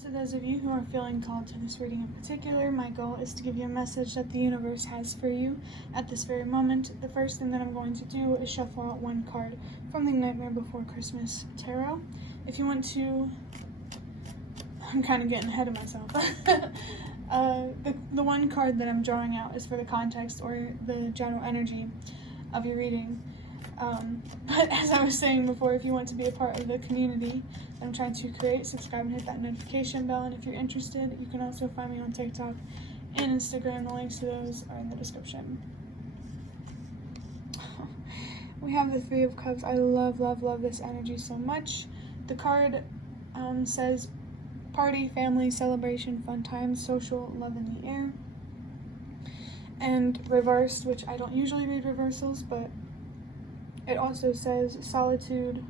to those of you who are feeling called to this reading in particular, my goal is to give you a message that the universe has for you at this very moment. The first thing that I'm going to do is shuffle out one card from the Nightmare Before Christmas Tarot. If you want to, I'm kind of getting ahead of myself. The one card that I'm drawing out is for the context or the general energy of your reading. But as I was saying before, if you want to be a part of the community that I'm trying to create, subscribe and hit that notification bell. And if you're interested, you can also find me on TikTok and Instagram. The links to those are in the description. We have the Three of Cups. I love this energy so much. The card says party, family, celebration, fun times, social, love in the air. And reversed, which I don't usually read reversals, but it also says solitude,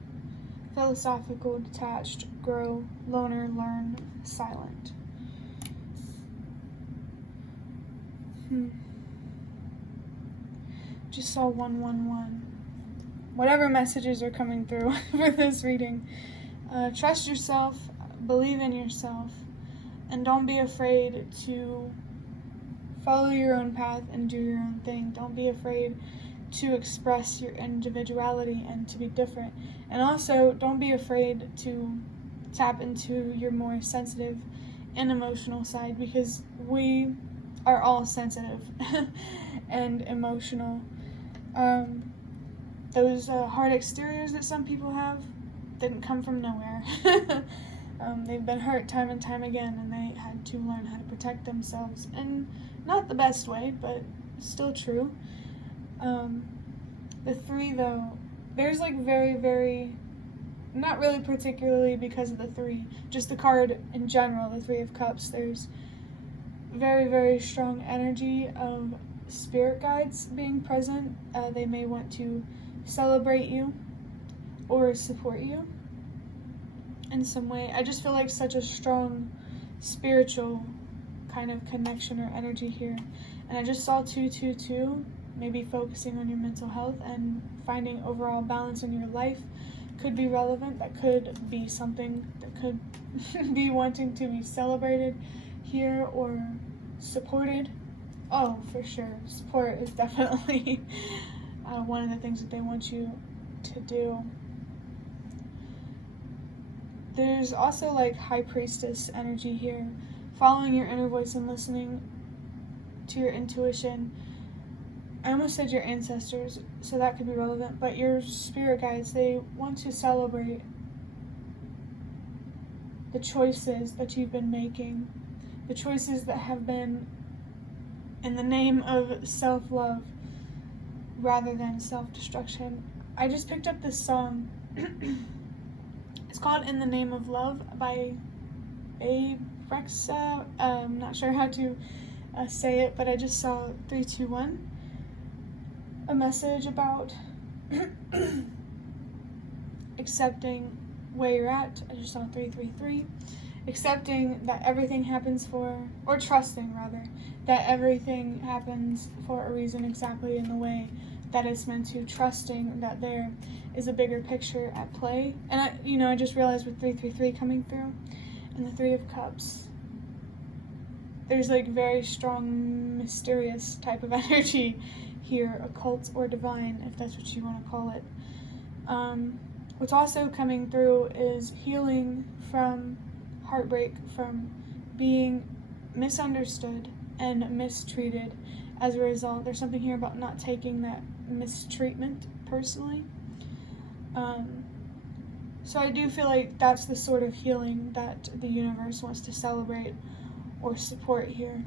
philosophical, detached, grow, loner, learn, silent. Just saw 111. Whatever messages are coming through for this reading. Trust yourself, believe in yourself, and don't be afraid to follow your own path and do your own thing. Don't be afraid to express your individuality and to be different. And also, don't be afraid to tap into your more sensitive and emotional side, because we are all sensitive and emotional. Those hard exteriors that some people have didn't come from nowhere. They've been hurt time and time again, and they had to learn how to protect themselves. And not the best way, but still true. The three, though, there's like very, not really particularly because of the three, just the card in general, the Three of Cups, there's very strong energy of spirit guides being present. They may want to celebrate you or support you in some way. I just feel like such a strong spiritual kind of connection or energy here. And I just saw 222, maybe focusing on your mental health and finding overall balance in your life could be relevant. That could be something that could be wanting to be celebrated here or supported. Oh, for sure. Support is definitely one of the things that they want you to do. There's also like High Priestess energy here, following your inner voice and listening to your intuition. I almost said your ancestors, so that could be relevant, but your spirit guides, they want to celebrate the choices that you've been making, the choices that have been in the name of self-love rather than self-destruction. I just picked up this song. It's called In the Name of Love by Abrexa. I'm not sure how to say it, but I just saw 321. A message about accepting where you're at. I just saw 333. Accepting that everything happens or trusting rather, that everything happens for a reason exactly in the way that it's meant to. Trusting that there is a bigger picture at play. And I just realized with 333 coming through and the Three of Cups, there's like very strong, mysterious type of energy here, occult or divine, if that's what you want to call it. What's also coming through is healing from heartbreak, from being misunderstood and mistreated as a result. There's something here about not taking that mistreatment personally. So I do feel like that's the sort of healing that the universe wants to celebrate or support here.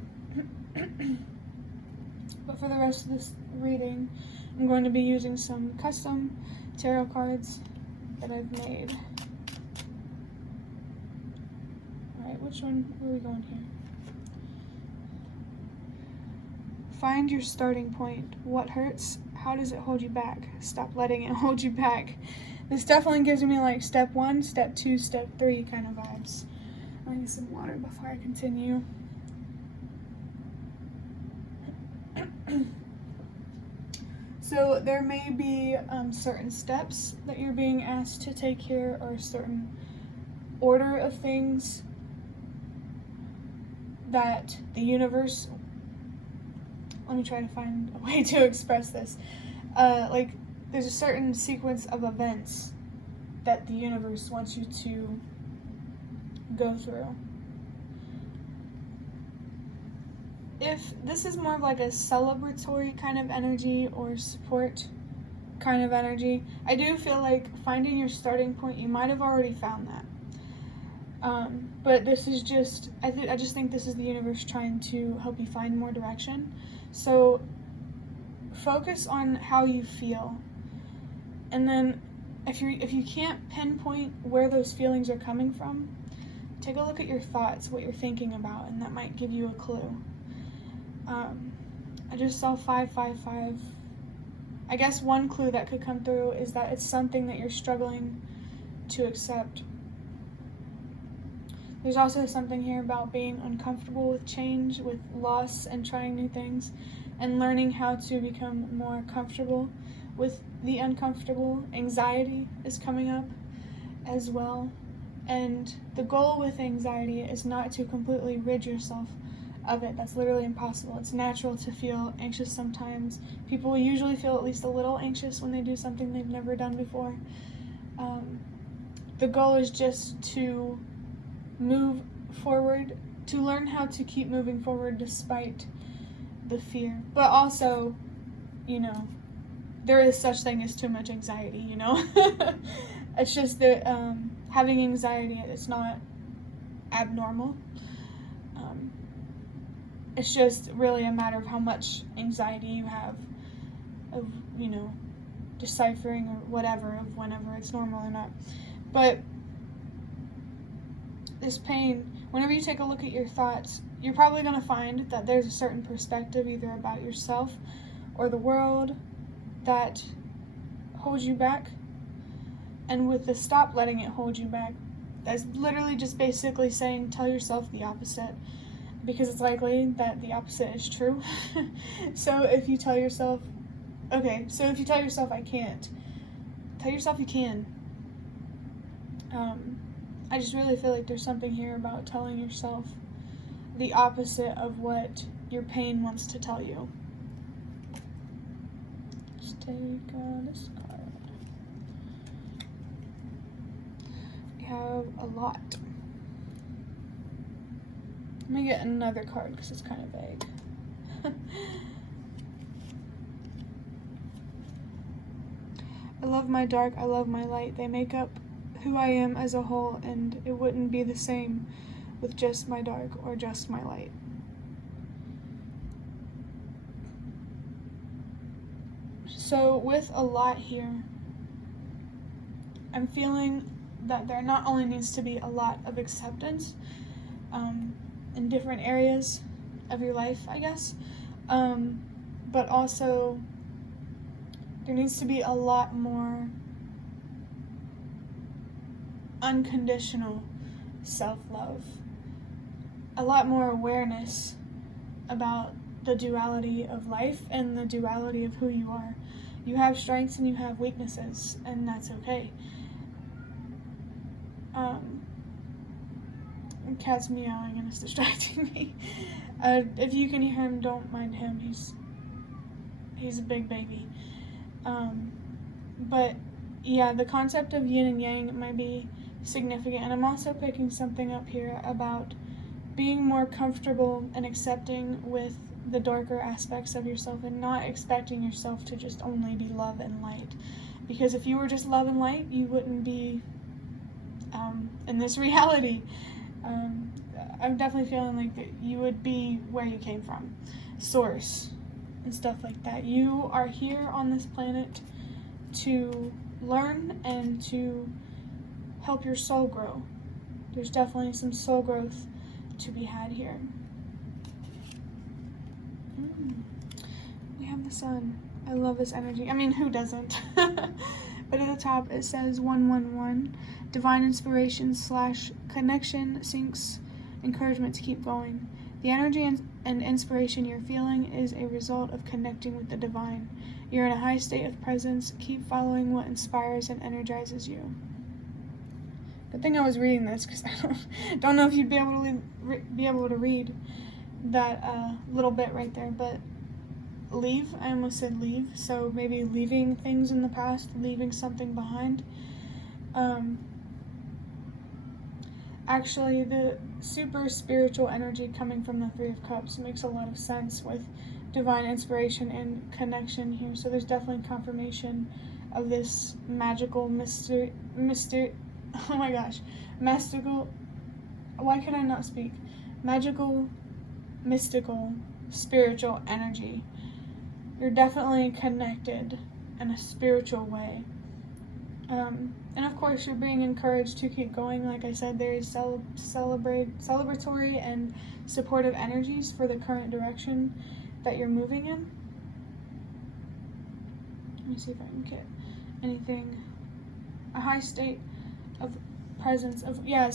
But for the rest of this reading, I'm going to be using some custom tarot cards that I've made. Alright, which one are we going here? Find your starting point. What hurts? How does it hold you back? Stop letting it hold you back. This definitely gives me like step 1, step 2, step 3 kind of vibes. I need some water before I continue. So there may be certain steps that you're being asked to take here, or a certain order of things that the universe, let me try to find a way to express this. Like, there's a certain sequence of events that the universe wants you to go through. If this is more of like a celebratory kind of energy or support kind of energy, I do feel like finding your starting point, you might have already found that. But this is just, I just think this is the universe trying to help you find more direction. So focus on how you feel. And then if you can't pinpoint where those feelings are coming from, take a look at your thoughts, what you're thinking about, and that might give you a clue. I just saw 555. I guess one clue that could come through is that it's something that you're struggling to accept. There's also something here about being uncomfortable with change, with loss, and trying new things, and learning how to become more comfortable with the uncomfortable. Anxiety is coming up as well. And the goal with anxiety is not to completely rid yourself of it. That's literally impossible. It's natural to feel anxious sometimes. People usually feel at least a little anxious when they do something they've never done before. The goal is just to move forward, to learn how to keep moving forward despite the fear. But also, there is such thing as too much anxiety, It's just that having anxiety, it's not abnormal. It's just really a matter of how much anxiety you have of, deciphering or whatever of whenever it's normal or not. But this pain, whenever you take a look at your thoughts, you're probably going to find that there's a certain perspective either about yourself or the world that holds you back. And with the stop letting it hold you back, that's literally just basically saying tell yourself the opposite, because it's likely that the opposite is true. So if you tell yourself I can't, tell yourself you can. I just really feel like there's something here about telling yourself the opposite of what your pain wants to tell you. Let's take this card. We have a lot. Let me get another card because it's kind of vague. I love my dark, I love my light. They make up who I am as a whole, and it wouldn't be the same with just my dark or just my light. So with a lot here, I'm feeling that there not only needs to be a lot of acceptance in different areas of your life, I guess, but also there needs to be a lot more unconditional self-love, a lot more awareness about the duality of life and the duality of who you are. You have strengths and you have weaknesses, and that's okay. Cat's meowing and it's distracting me. If you can hear him, don't mind him. He's a big baby. But yeah, the concept of yin and yang might be significant, and I'm also picking something up here about being more comfortable and accepting with the darker aspects of yourself and not expecting yourself to just only be love and light. Because if you were just love and light, you wouldn't be in this reality. I'm definitely feeling like that you would be where you came from, source, and stuff like that. You are here on this planet to learn and to help your soul grow. There's definitely some soul growth to be had here. We have the sun. I love this energy. I mean, who doesn't? But at the top it says 111, divine inspiration / connection syncs encouragement to keep going. The energy and inspiration you're feeling is a result of connecting with the divine. You're in a high state of presence. Keep following what inspires and energizes you. Good thing I was reading this, because I don't know if you'd be able to read that little bit right there. But leave, I almost said leave, so maybe leaving things in the past, leaving something behind. Actually, the super spiritual energy coming from the Three of Cups makes a lot of sense with divine inspiration and connection here. So there's definitely confirmation of this magical, oh my gosh, mystical, why can I not speak? Magical, mystical, spiritual energy. You're definitely connected in a spiritual way. And of course, you're being encouraged to keep going. Like I said, there is celebratory and supportive energies for the current direction that you're moving in. Let me see if I can get anything. A high state of presence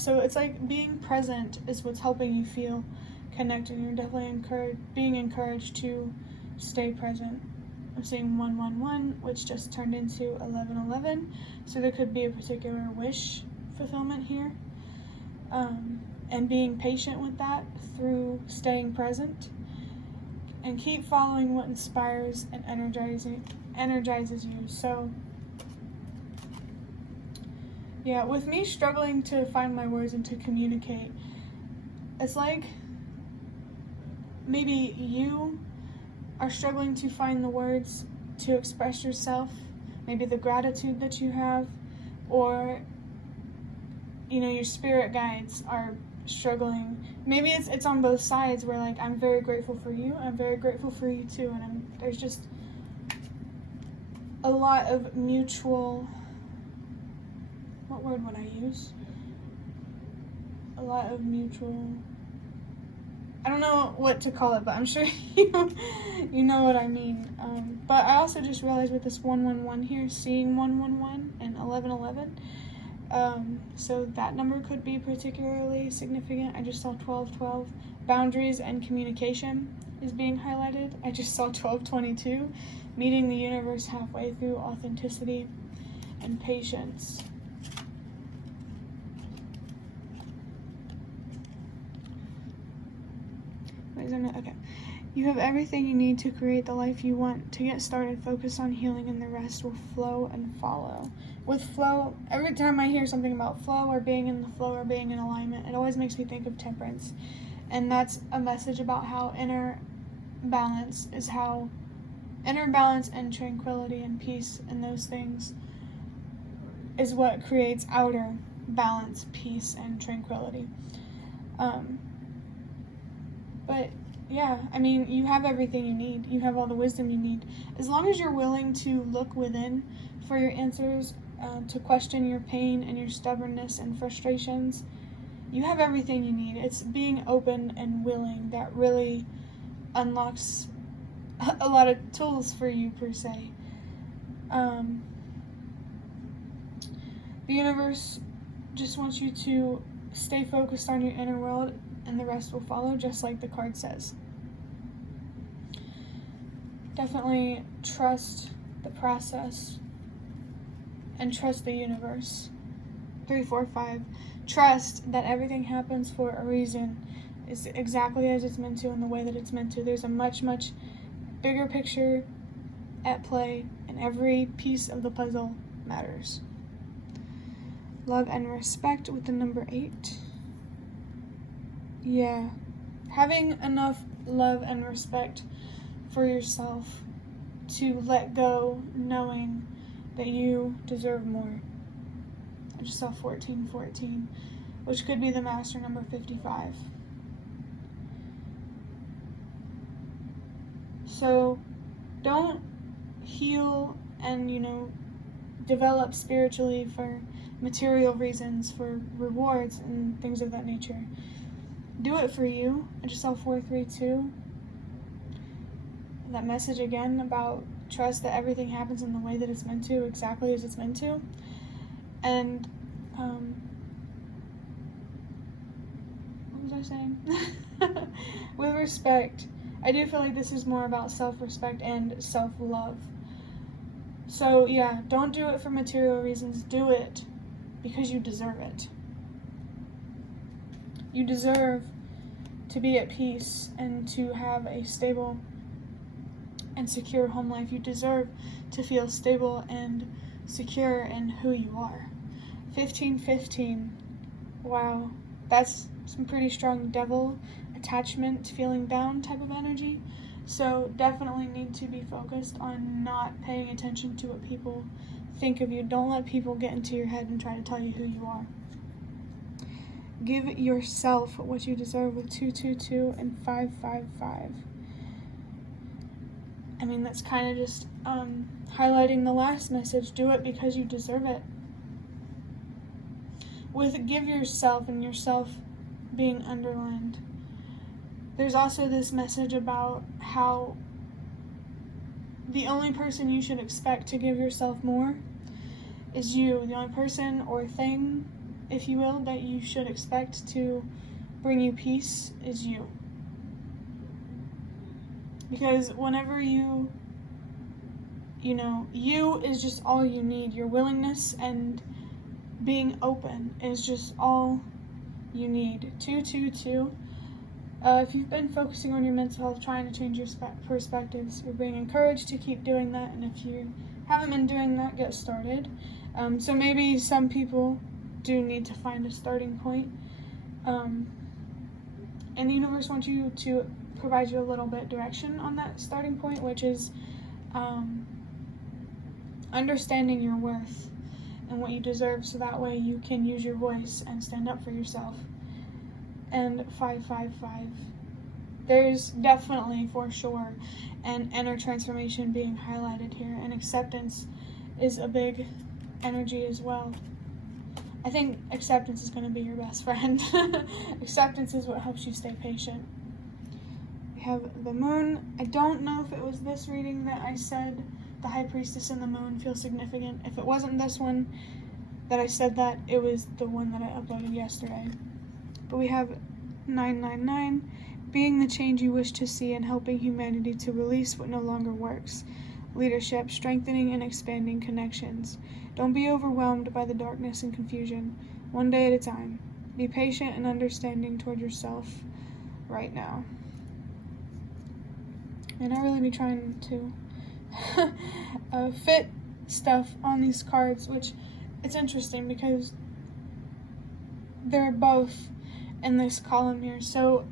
so it's like being present is what's helping you feel connected. You're definitely being encouraged to stay present. I'm seeing 111, which just turned into 1111, so there could be a particular wish fulfillment here, and being patient with that through staying present, and keep following what inspires and energizes you. So yeah, with me struggling to find my words and to communicate, it's like maybe you are struggling to find the words to express yourself, maybe the gratitude that you have, or your spirit guides are struggling. Maybe it's on both sides, where like, I'm very grateful for you, I'm very grateful for you too, and there's just a lot of mutual, what word would I use? A lot of mutual, I don't know what to call it, but I'm sure you know what I mean. But I also just realized with this 111 here, seeing 111 and 1111, so that number could be particularly significant. I just saw 1212. Boundaries and communication is being highlighted. I just saw 1222, meeting the universe halfway through authenticity and patience. Okay. You have everything you need to create the life you want. To get started, focus on healing, and the rest will flow and follow. With flow, every time I hear something about flow or being in the flow or being in alignment, it always makes me think of temperance. And that's a message about how inner balance and tranquility and peace and those things is what creates outer balance, peace, and tranquility. But yeah, I mean, you have everything you need. You have all the wisdom you need. As long as you're willing to look within for your answers, to question your pain and your stubbornness and frustrations, you have everything you need. It's being open and willing that really unlocks a lot of tools for you, per se. The universe just wants you to stay focused on your inner world, and the rest will follow, just like the card says. Definitely trust the process and trust the universe. 3, 4, 5. Trust that everything happens for a reason. It's exactly as it's meant to, in the way that it's meant to. There's a much, much bigger picture at play, and every piece of the puzzle matters. Love and respect with the number 8. Yeah, having enough love and respect for yourself to let go, knowing that you deserve more. I just saw 1414, which could be the master number 55. So don't heal and, develop spiritually for material reasons, for rewards and things of that nature. Do it for you. I just saw 432. That message again about trust that everything happens in the way that it's meant to, exactly as it's meant to. And what was I saying? With respect, I do feel like this is more about self-respect and self-love. So yeah, don't do it for material reasons. Do it because you deserve it. You deserve to be at peace and to have a stable and secure home life. You deserve to feel stable and secure in who you are. 1515. Wow, that's some pretty strong devil attachment, feeling down type of energy. So definitely need to be focused on not paying attention to what people think of you. Don't let people get into your head and try to tell you who you are. Give yourself what you deserve with 222 and 555. I mean, that's kind of just highlighting the last message. Do it because you deserve it. With give yourself and yourself being underlined, there's also this message about how the only person you should expect to give yourself more is you. The only person or thing, if you will, that you should expect to bring you peace is you. Because whenever you is just all you need. Your willingness and being open is just all you need. 222. If you've been focusing on your mental health, trying to change your perspectives, you're being encouraged to keep doing that. And if you haven't been doing that, get started. So maybe some people do need to find a starting point. And the universe wants you to provide you a little bit direction on that starting point, which is understanding your worth and what you deserve, so that way you can use your voice and stand up for yourself. And 555. There's definitely, for sure, an inner transformation being highlighted here, and acceptance is a big energy as well. I think acceptance is going to be your best friend. Acceptance is what helps you stay patient. We have the moon. I don't know if it was this reading that I said the High Priestess and the moon feel significant. If it wasn't this one that I said that, it was the one that I uploaded yesterday. But we have 999, being the change you wish to see and helping humanity to release what no longer works. Leadership, strengthening and expanding connections. Don't be overwhelmed by the darkness and confusion. One day at a time. Be patient and understanding toward yourself right now. And I'll really be trying to fit stuff on these cards, which it's interesting because they're both in this column here. So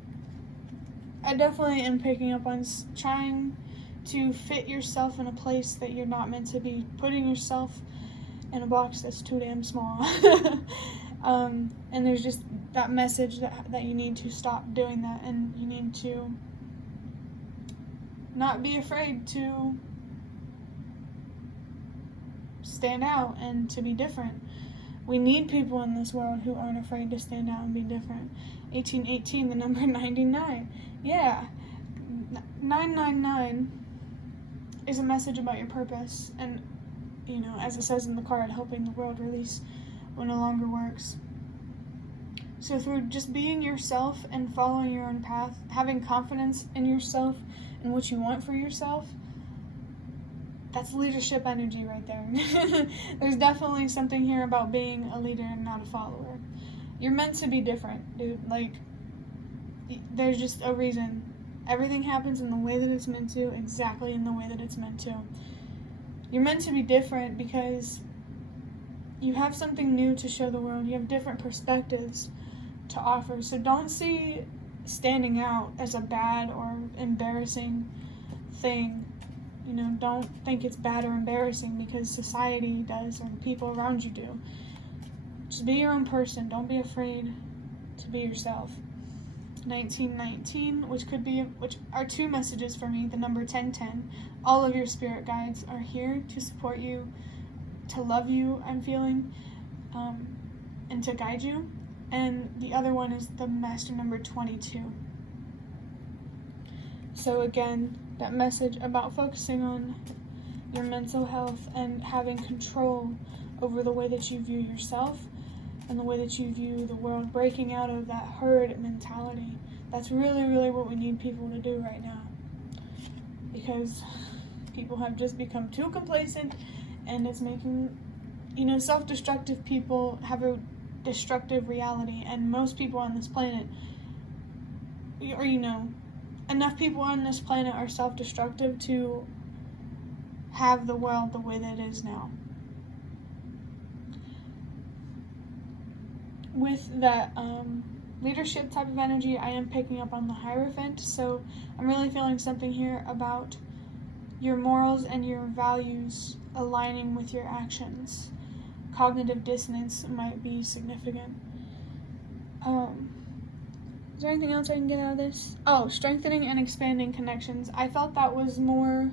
I definitely am picking up on trying to fit yourself in a place that you're not meant to be, putting yourself in a box that's too damn small. And there's just that message that you need to stop doing that, and you need to not be afraid to stand out and to be different. We need people in this world who aren't afraid to stand out and be different. 1818, the number 99. Yeah, 999 is a message about your purpose, and as it says in the card, helping the world release what no longer works. So through just being yourself and following your own path, having confidence in yourself and what you want for yourself, that's leadership energy right there. There's definitely something here about being a leader and not a follower. You're meant to be different, dude. Like, there's just a reason. Everything happens in the way that it's meant to, exactly in the way that it's meant to. You're meant to be different because you have something new to show the world. You have different perspectives to offer. So don't see standing out as a bad or embarrassing thing. Don't think it's bad or embarrassing because society does or the people around you do. Just be your own person. Don't be afraid to be yourself. 1919, which are two messages for me. The number 1010. All of your spirit guides are here to support you, to love you, I'm feeling, and to guide you. And the other one is the master number 22. So again, that message about focusing on your mental health and having control over the way that you view yourself and the way that you view the world, breaking out of that herd mentality. That's really, really what we need people to do right now. Because people have just become too complacent, and it's making, self-destructive people have a self-destructive reality, and most people on this planet, or enough people on this planet are self-destructive to have the world the way that it is now. With that leadership type of energy, I am picking up on the Hierophant, so I'm really feeling something here about your morals and your values aligning with your actions. Cognitive dissonance might be significant. Is there anything else I can get out of this? Oh, strengthening and expanding connections. I felt that was more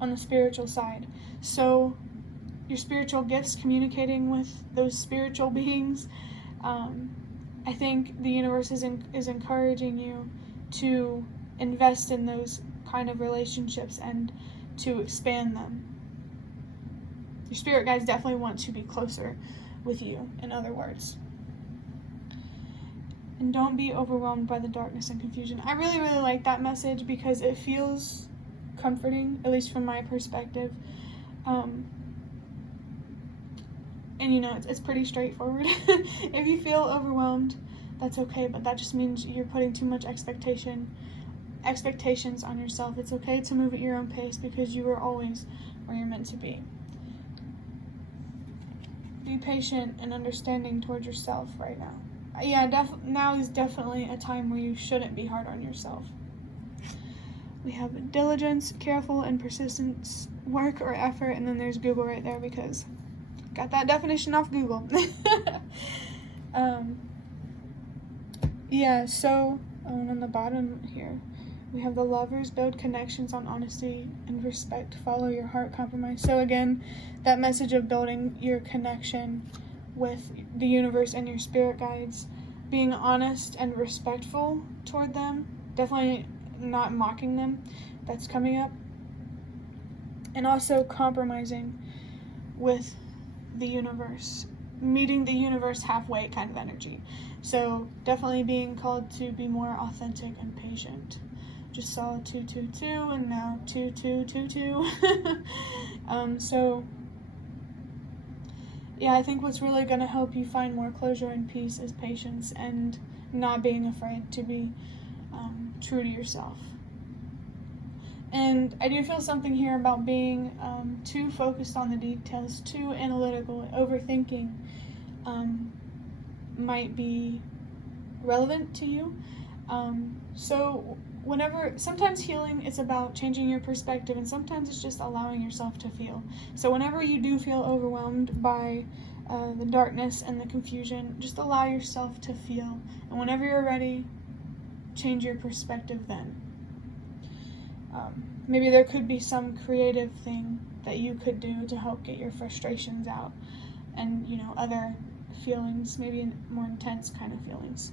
on the spiritual side. So your spiritual gifts, communicating with those spiritual beings. I think the universe is encouraging you to invest in those kind of relationships and to expand them. Your spirit guides definitely want to be closer with you, in other words. And don't be overwhelmed by the darkness and confusion. I really, really like that message because it feels comforting, at least from my perspective. And it's pretty straightforward. If you feel overwhelmed, that's okay, but that just means you're putting too much expectations on yourself. It's okay to move at your own pace because you are always where you're meant to be. Be patient and understanding towards yourself right now. Yeah, now is definitely a time where you shouldn't be hard on yourself. We have diligence, careful, and persistence, work or effort, and then there's Google right there because got that definition off Google. So on the bottom here, we have the Lovers, build connections on honesty and respect, follow your heart, compromise. So again, that message of building your connection with the universe and your spirit guides, being honest and respectful toward them, definitely not mocking them, that's coming up, and also compromising with the universe, meeting the universe halfway kind of energy. So definitely being called to be more authentic and patient. Just saw 222 and now 2222. I think what's really going to help you find more closure and peace is patience and not being afraid to be true to yourself. And I do feel something here about being too focused on the details, too analytical. Overthinking might be relevant to you. Sometimes healing is about changing your perspective, and sometimes it's just allowing yourself to feel. So whenever you do feel overwhelmed by the darkness and the confusion, just allow yourself to feel. And whenever you're ready, change your perspective then. Maybe there could be some creative thing that you could do to help get your frustrations out and, other feelings, maybe more intense kind of feelings.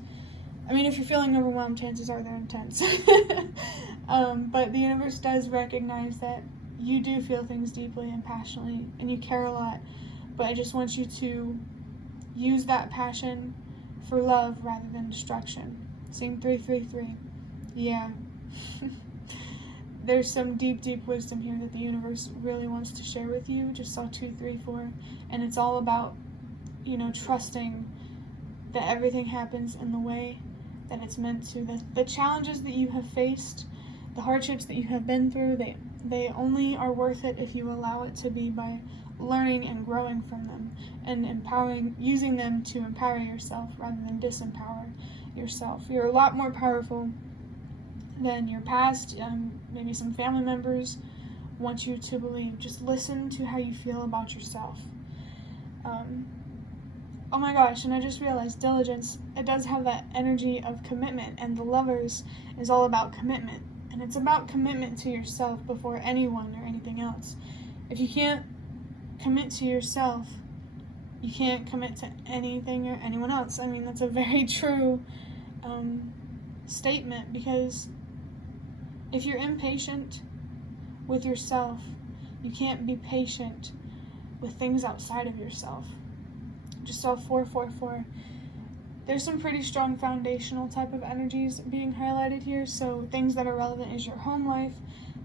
I mean, if you're feeling overwhelmed, chances are they're intense. But the universe does recognize that you do feel things deeply and passionately, and you care a lot. But I just want you to use that passion for love rather than destruction. Seeing 333. Yeah. There's some deep, deep wisdom here that the universe really wants to share with you. Just saw 234. And it's all about, trusting that everything happens in the way that it's meant to. The challenges that you have faced, the hardships that you have been through, they only are worth it if you allow it to be by learning and growing from them and using them to empower yourself rather than disempower yourself. You're a lot more powerful than your past. Maybe some family members want you to believe. Just listen to how you feel about yourself. Oh my gosh, and I just realized diligence, it does have that energy of commitment, and the Lovers is all about commitment. And it's about commitment to yourself before anyone or anything else. If you can't commit to yourself, you can't commit to anything or anyone else. I mean, that's a very true statement, because if you're impatient with yourself, you can't be patient with things outside of yourself. Just saw 444. There's some pretty strong foundational type of energies being highlighted here. So things that are relevant is your home life,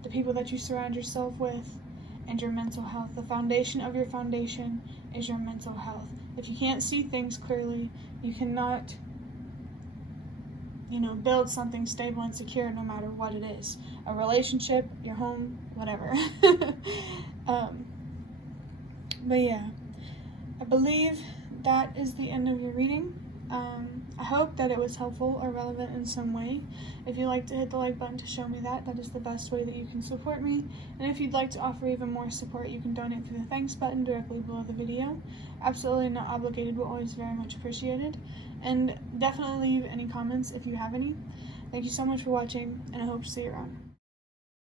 the people that you surround yourself with, and your mental health. The foundation of your foundation is your mental health. If you can't see things clearly, you cannot, build something stable and secure no matter what it is. A relationship, your home, whatever. But yeah, I believe that is the end of your reading. I hope that it was helpful or relevant in some way. If you'd like to hit the like button to show me that is the best way that you can support me. And if you'd like to offer even more support, you can donate through the thanks button directly below the video. Absolutely not obligated, but always very much appreciated. And definitely leave any comments if you have any. Thank you so much for watching, and I hope to see you around.